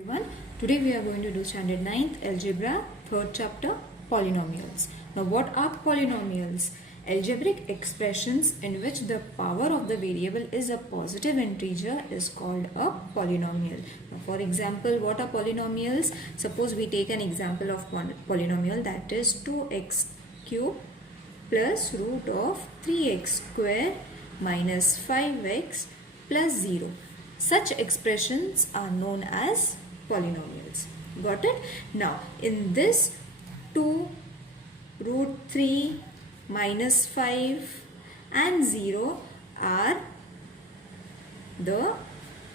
Everyone, today we are going to do standard 9th algebra, third chapter, polynomials. Now what are polynomials? Algebraic expressions in which the power of the variable is a positive integer is called a polynomial. Now for example, what are polynomials? Suppose we take an example of one polynomial, that is 2x cube plus root of 3x square minus 5x plus 0. Such expressions are known as polynomials. Got it? Now in this 2 root 3 minus 5 and 0 are the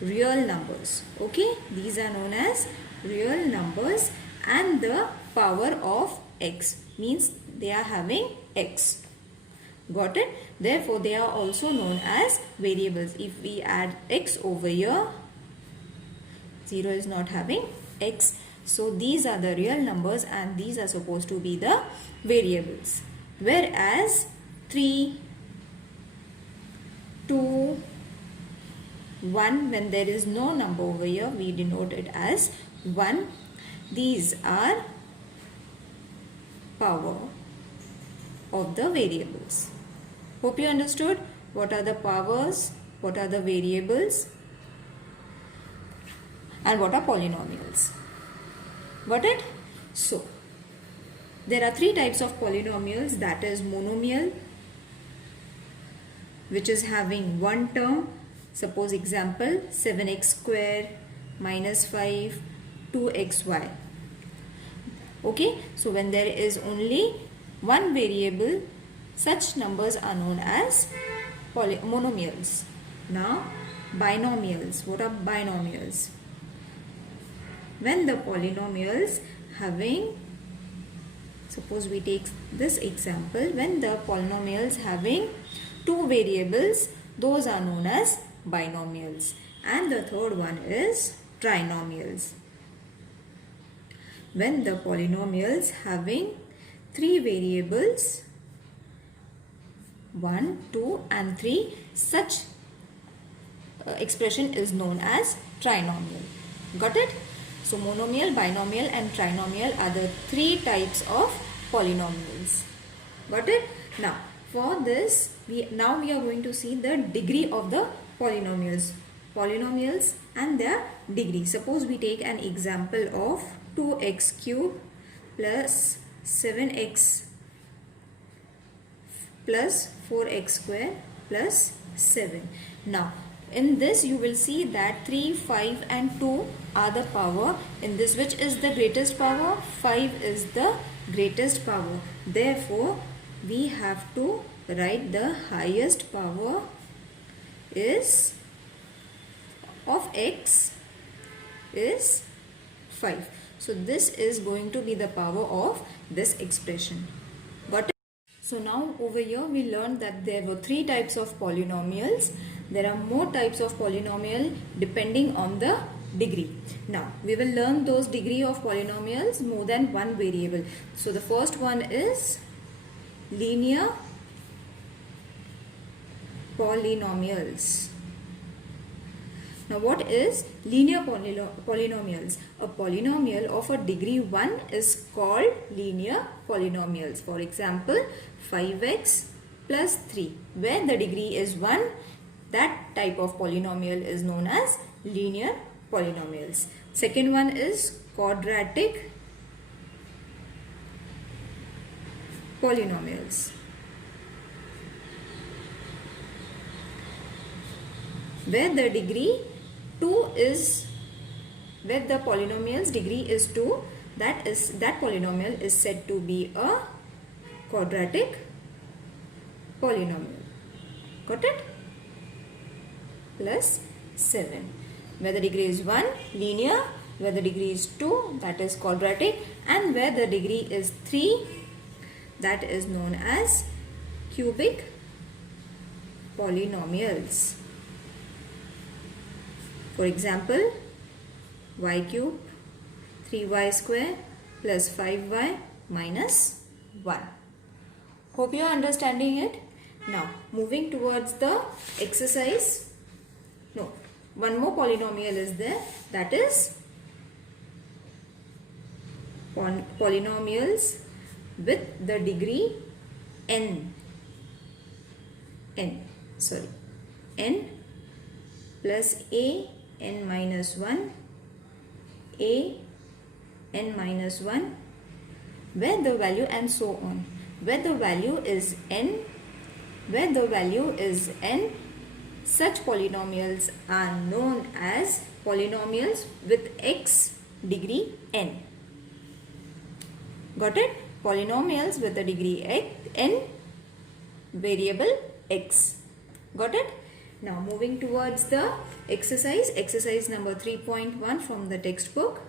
real numbers. Okay, these are known as real numbers and the power of x means they are having x. Got it? Therefore they are also known as variables. If we add x over here, 0 is not having x. So these are the real numbers and these are supposed to be the variables. Whereas 3, 2, 1, when there is no number over here, we denote it as 1. These are power of the variables. Hope you understood what are the powers, what are the variables, and what are polynomials. Got it? So, there are three types of polynomials, that is monomial, which is having one term. Suppose example 7x square minus 5 2xy. Okay, so when there is only one variable, such numbers are known as monomials. Now binomials. What are binomials? When the polynomials having, suppose we take this example, when the polynomials having two variables, those are known as binomials. And the third one is trinomials. When the polynomials having three variables, 1, 2 and 3, such expression is known as trinomial. Got it? So monomial, binomial and trinomial are the three types of polynomials. Got it? Now for this, we are going to see the degree of the polynomials and their degree. Suppose we take an example of 2x cube plus 7x plus 4x square plus 7. Now in this you will see that 3, 5 and 2 are the power. In this, which is the greatest power? 5 is the greatest power. Therefore we have to write the highest power is of x is 5. So this is going to be the power of this expression. Got it? So now over here we learned that there were three types of polynomials. There are more types of polynomial depending on the degree. Now we will learn those degree of polynomials more than one variable. So the first one is linear polynomials. Now what is linear polynomials? A polynomial of a degree 1 is called linear polynomials. For example 5x plus 3, where the degree is 1, that type of polynomial is known as linear polynomials. Second one is quadratic polynomials, where the degree 2 is, where the polynomial's degree is 2, that polynomial is said to be a quadratic polynomial. Got it? Plus 7. Where the degree is 1, linear. Where the degree is 2, that is quadratic. And where the degree is 3, that is known as cubic polynomials. For example, y cube 3y square plus 5y minus 1. Hope you are understanding it. Now moving towards the exercise. No, one more polynomial is there, that is polynomials with the degree n plus a n minus 1 a n minus 1 where the value and so on. Where the value is n, such polynomials are known as polynomials with x degree n. Got it? Polynomials with the degree n, variable x. Got it? Now moving towards the exercise number 3.1 from the textbook.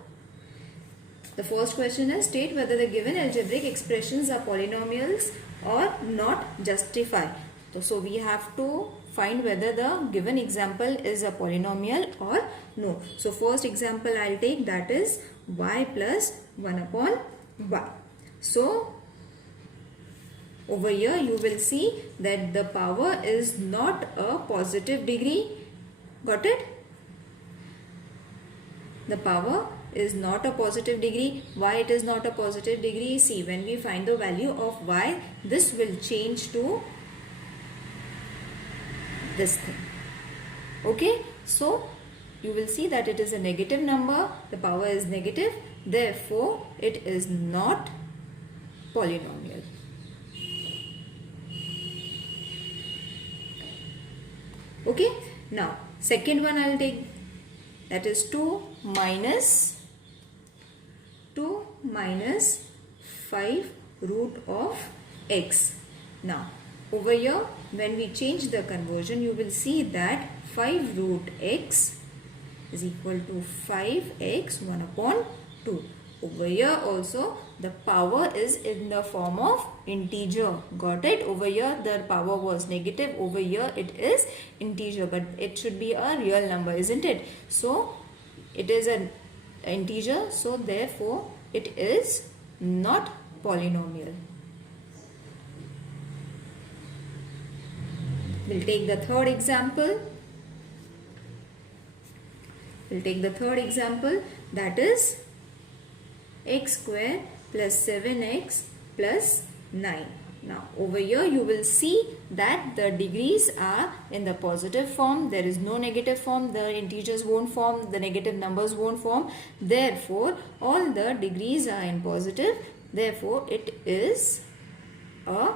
The first question is, state whether the given algebraic expressions are polynomials or not. Justify. So we have to find whether the given example is a polynomial or no. So first example I'll take, that is y plus 1 upon y. So over here you will see that the power is not a positive degree. Got it? The power is not a positive degree. Why it is not a positive degree? See, when we find the value of y, this will change to this thing. Okay, so you will see that it is a negative number. The power is negative. Therefore, it is not polynomial. Okay, now second one I will take, that is 2 minus 5 root of x. Now over here when we change the conversion, you will see that 5 root x is equal to 5x 1 upon 2. Over here also the power is in the form of integer. Got it? Over here the power was negative. Over here it is integer, but it should be a real number, isn't it? So it is an integer, so therefore it is not polynomial. We'll take the third example. That is x square plus 7x plus 9. Now over here you will see that the degrees are in the positive form. There is no negative form. The integers won't form. The negative numbers won't form. Therefore all the degrees are in positive. Therefore it is a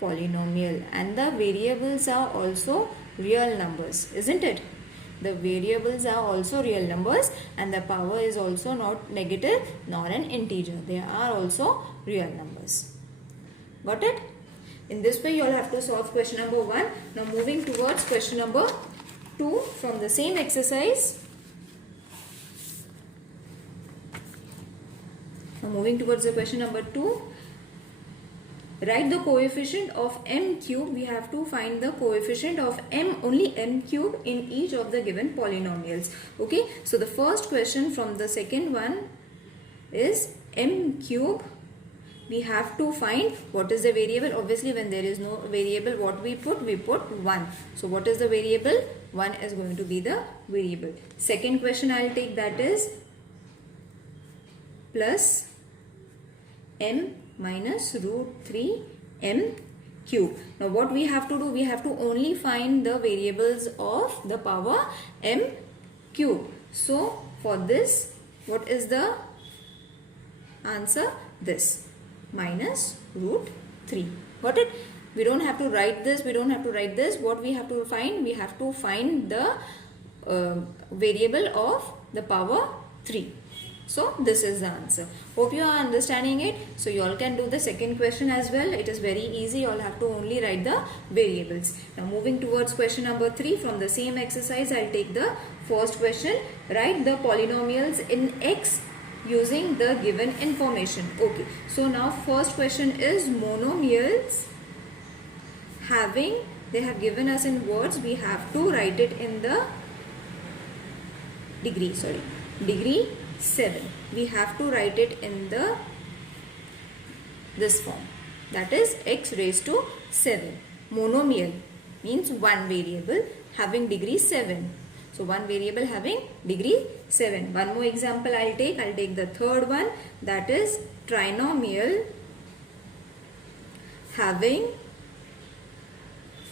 polynomial, and the variables are also real numbers, isn't it? The variables are also real numbers, and the power is also not negative nor an integer. They are also real numbers. Got it? In this way you all have to solve question number 1. Now moving towards question number 2 from the same exercise. Now moving towards the question number 2. Write the coefficient of m cube. We have to find the coefficient of only m cube in each of the given polynomials. Okay, so the first question from the second one is m cube. We have to find what is the variable. Obviously when there is no variable, what we put 1. So what is the variable? 1 is going to be the variable. Second question I will take, that is plus m minus root 3 m cube. Now what we have to do, we have to only find the variables of the power m cube. So for this, what is the answer? This minus root 3. Got it? We don't have to write this. What we have to find? We have to find the variable of the power 3. So this is the answer. Hope you are understanding it. So you all can do the second question as well. It is very easy. You all have to only write the variables. Now moving towards question number 3 from the same exercise, I'll take the first question. Write the polynomials in x using the given information. Okay. So now first question is monomials having, they have given us in words, we have to write it in the degree 7. We have to write it in this form, that is x raised to 7. Monomial means one variable having degree 7. So one variable having degree 7. One more example I'll take the third one, that is trinomial having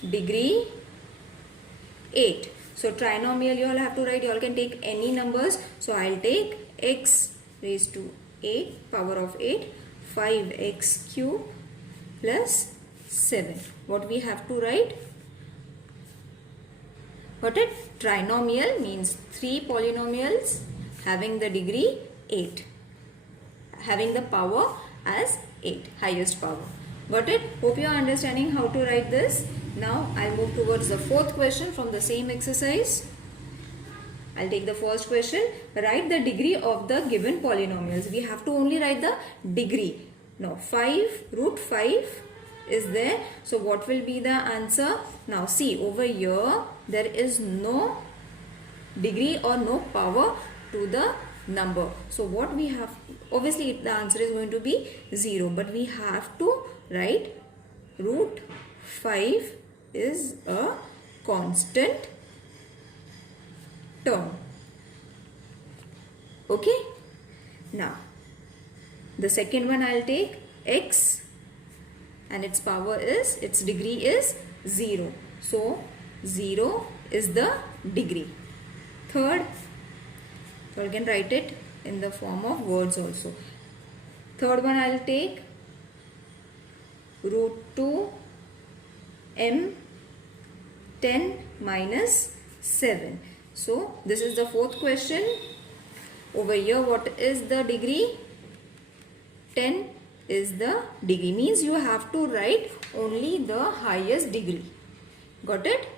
degree 8. So trinomial you all have to write, you all can take any numbers. So I'll take x raised to 8 power of 8 5x cube plus 7. What we have to write? What it? Trinomial means 3 polynomials having the degree 8, having the power as 8, highest power. Got it? Hope you are understanding how to write this. Now I'll move towards the fourth question from the same exercise. I'll take the first question. Write the degree of the given polynomials. We have to only write the degree. Now 5 root 5 is there. So what will be the answer? Now see, over here there is no degree or no power to the number. So what we have, obviously the answer is going to be 0, but we have to write root 5 is a constant term. Okay. Now the second one I'll take x and its power is, its degree is 0. So 0 is the degree. Third, you can write it in the form of words also. Third one I'll take root 2 m 10 minus 7. So this is the fourth question. Over here what is the degree? 10 is the degree, means you have to write only the highest degree. Got it?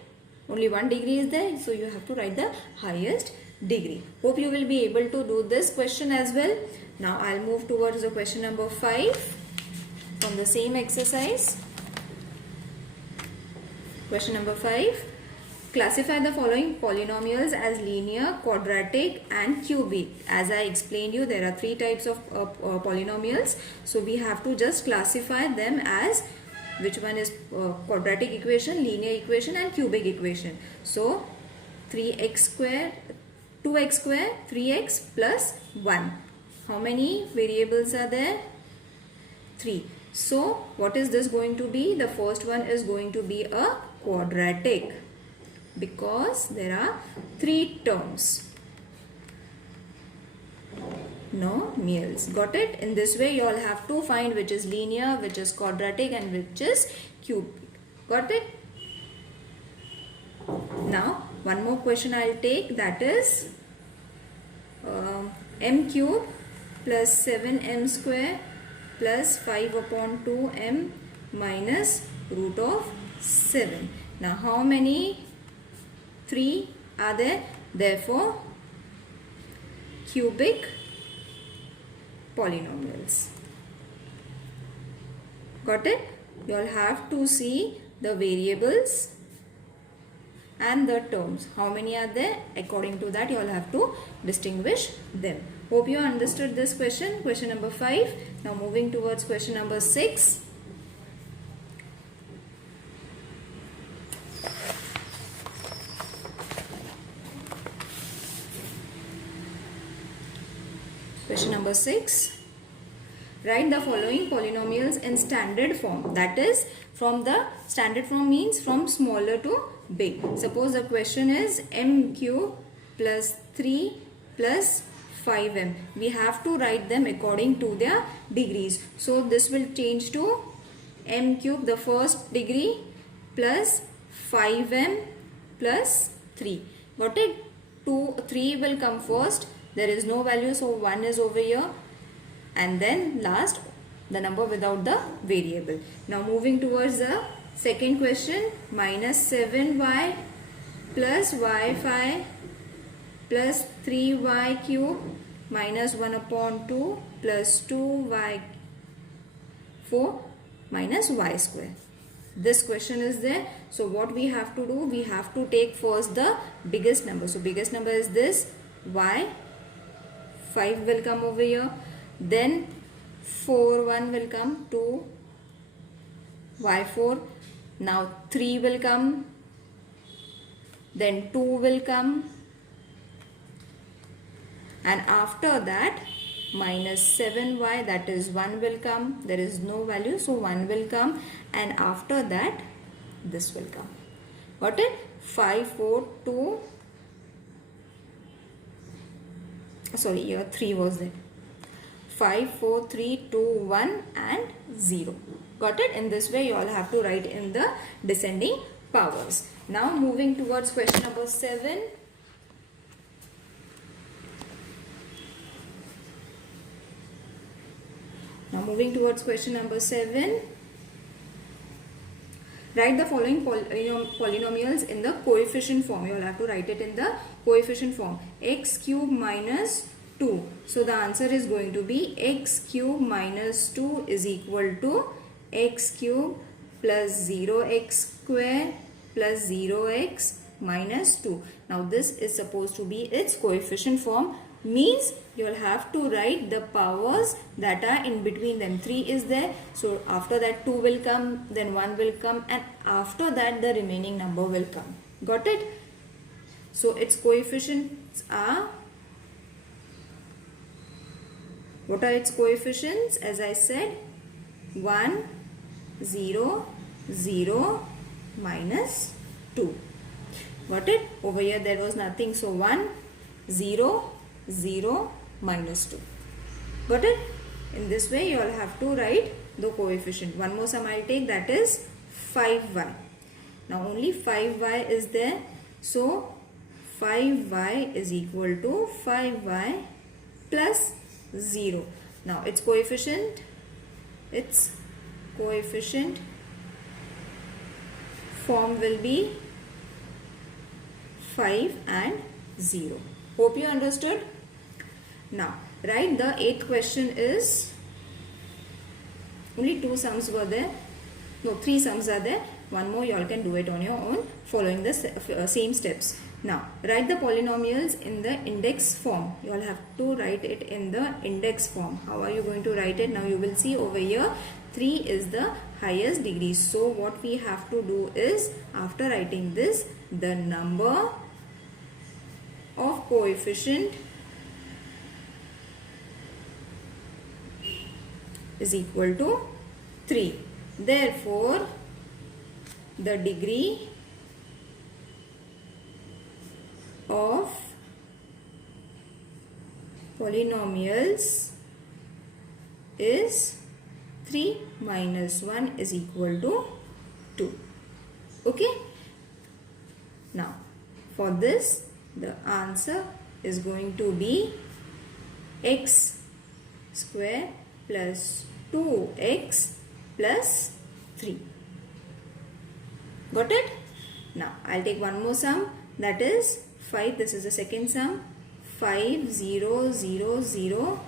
Only one degree is there, so you have to write the highest degree. Hope you will be able to do this question as well. Now I'll move towards the question number 5 from the same exercise. Question number 5. Classify the following polynomials as linear, quadratic and cubic. As I explained you, there are 3 types of polynomials. So we have to just classify them as which one is quadratic equation, linear equation and cubic equation. So 3x square, 2x square, 3x plus 1. How many variables are there? 3. So what is this going to be? The first one is going to be a quadratic, because there are 3 terms. Polynomials. Got it? In this way you all have to find which is linear, which is quadratic and which is cubic. Got it? Now one more question I'll take, that is m cube plus 7m square plus 5 upon 2m minus root of 7. Now how many 3 are there? Therefore cubic polynomials. Got it? You all have to see the variables and the terms. How many are there? According to that you all have to distinguish them. Hope you understood this question. Question number 5. Now moving towards question number 6. Question number 6. Write the following polynomials in standard form. That is, from the standard form means from smaller to big. Suppose the question is m cube plus 3 plus 5m. We have to write them according to their degrees. So this will change to m cube, the first degree, plus 5m plus 3. Got it? 3 will come first. There is no value, so 1 is over here, and then last the number without the variable. Now moving towards the second question, minus 7y plus y5 plus 3y cube minus 1 upon 2 plus 2y4 minus y square. This question is there. So what we have to do? We have to take first the biggest number. So biggest number is this, y. 5 will come over here, then 4 1 will come, 2 y4. Now 3 will come, then 2 will come, and after that minus 7y, that is 1 will come. There is no value, so 1 will come, and after that this will come. Got it? 5, 4, 2, sorry, here 3 was there. 5, 4, 3, 2, 1 and 0. Got it? In this way you all have to write in the descending powers. Now moving towards question number 7. Now moving towards question number 7. Write the following polynomials in the coefficient form. You will have to write it in the coefficient form. X cube minus 2. So the answer is going to be x cube minus 2 is equal to x cube plus 0x square plus 0x minus 2. Now this is supposed to be its coefficient form. Means you will have to write the powers that are in between them. 3 is there, so after that 2 will come, then 1 will come, and after that the remaining number will come. Got it? So its coefficients are, what are its coefficients? As I said, 1, 0, 0, minus 2. Got it? Over here there was nothing, so 1, 0, 0, minus 2. Got it? In this way you all have to write the coefficient. One more sum I will take, that is 5y. Now only 5y is there, so 5y is equal to 5y plus 0. Now its coefficient form will be 5 and 0. Hope you understood. Now write the 8th question is, only 2 sums were there, no 3 sums are there, one more you all can do it on your own following the same steps. Now write the polynomials in the index form. You all have to write it in the index form. How are you going to write it? Now you will see over here 3 is the highest degree. So what we have to do is, after writing this, the number of coefficient is equal to 3. Therefore, the degree of polynomials is 3 minus 1 is equal to 2. Okay? Now, for this, the answer is going to be x square plus 2x plus 3. Got it? Now, I'll take one more sum, that is 5. This is the second sum. 5, 0, 0, 0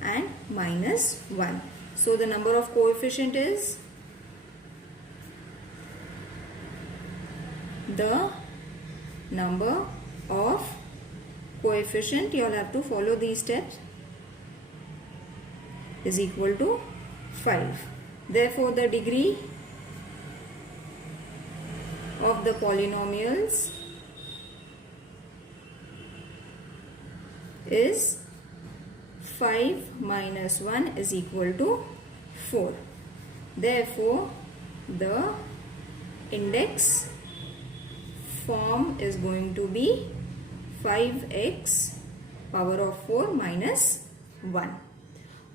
and minus 1. So, the number of coefficient is the number of coefficient, you all have to follow these steps, is equal to 5. Therefore, the degree of the polynomials is 5 minus 1 is equal to 4. Therefore, the index form is going to be 5x power of 4 minus 1.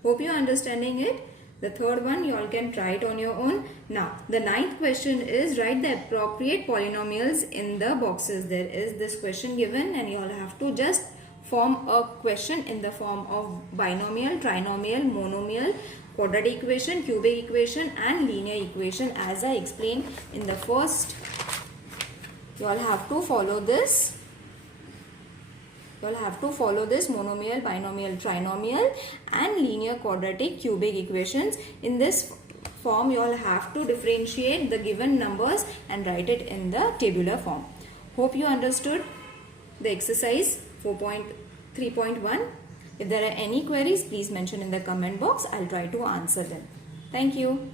Hope you are understanding it. The third one you all can try it on your own. Now the 9th question is, write the appropriate polynomials in the boxes. There is this question given and you all have to just form a question in the form of binomial, trinomial, monomial, quadratic equation, cubic equation and linear equation. As I explained in the first, you all have to follow this. You all have to follow this monomial, binomial, trinomial and linear, quadratic, cubic equations. In this form, you all have to differentiate the given numbers and write it in the tabular form. Hope you understood the exercise 4.3.1. If there are any queries, please mention in the comment box. I'll try to answer them. Thank you.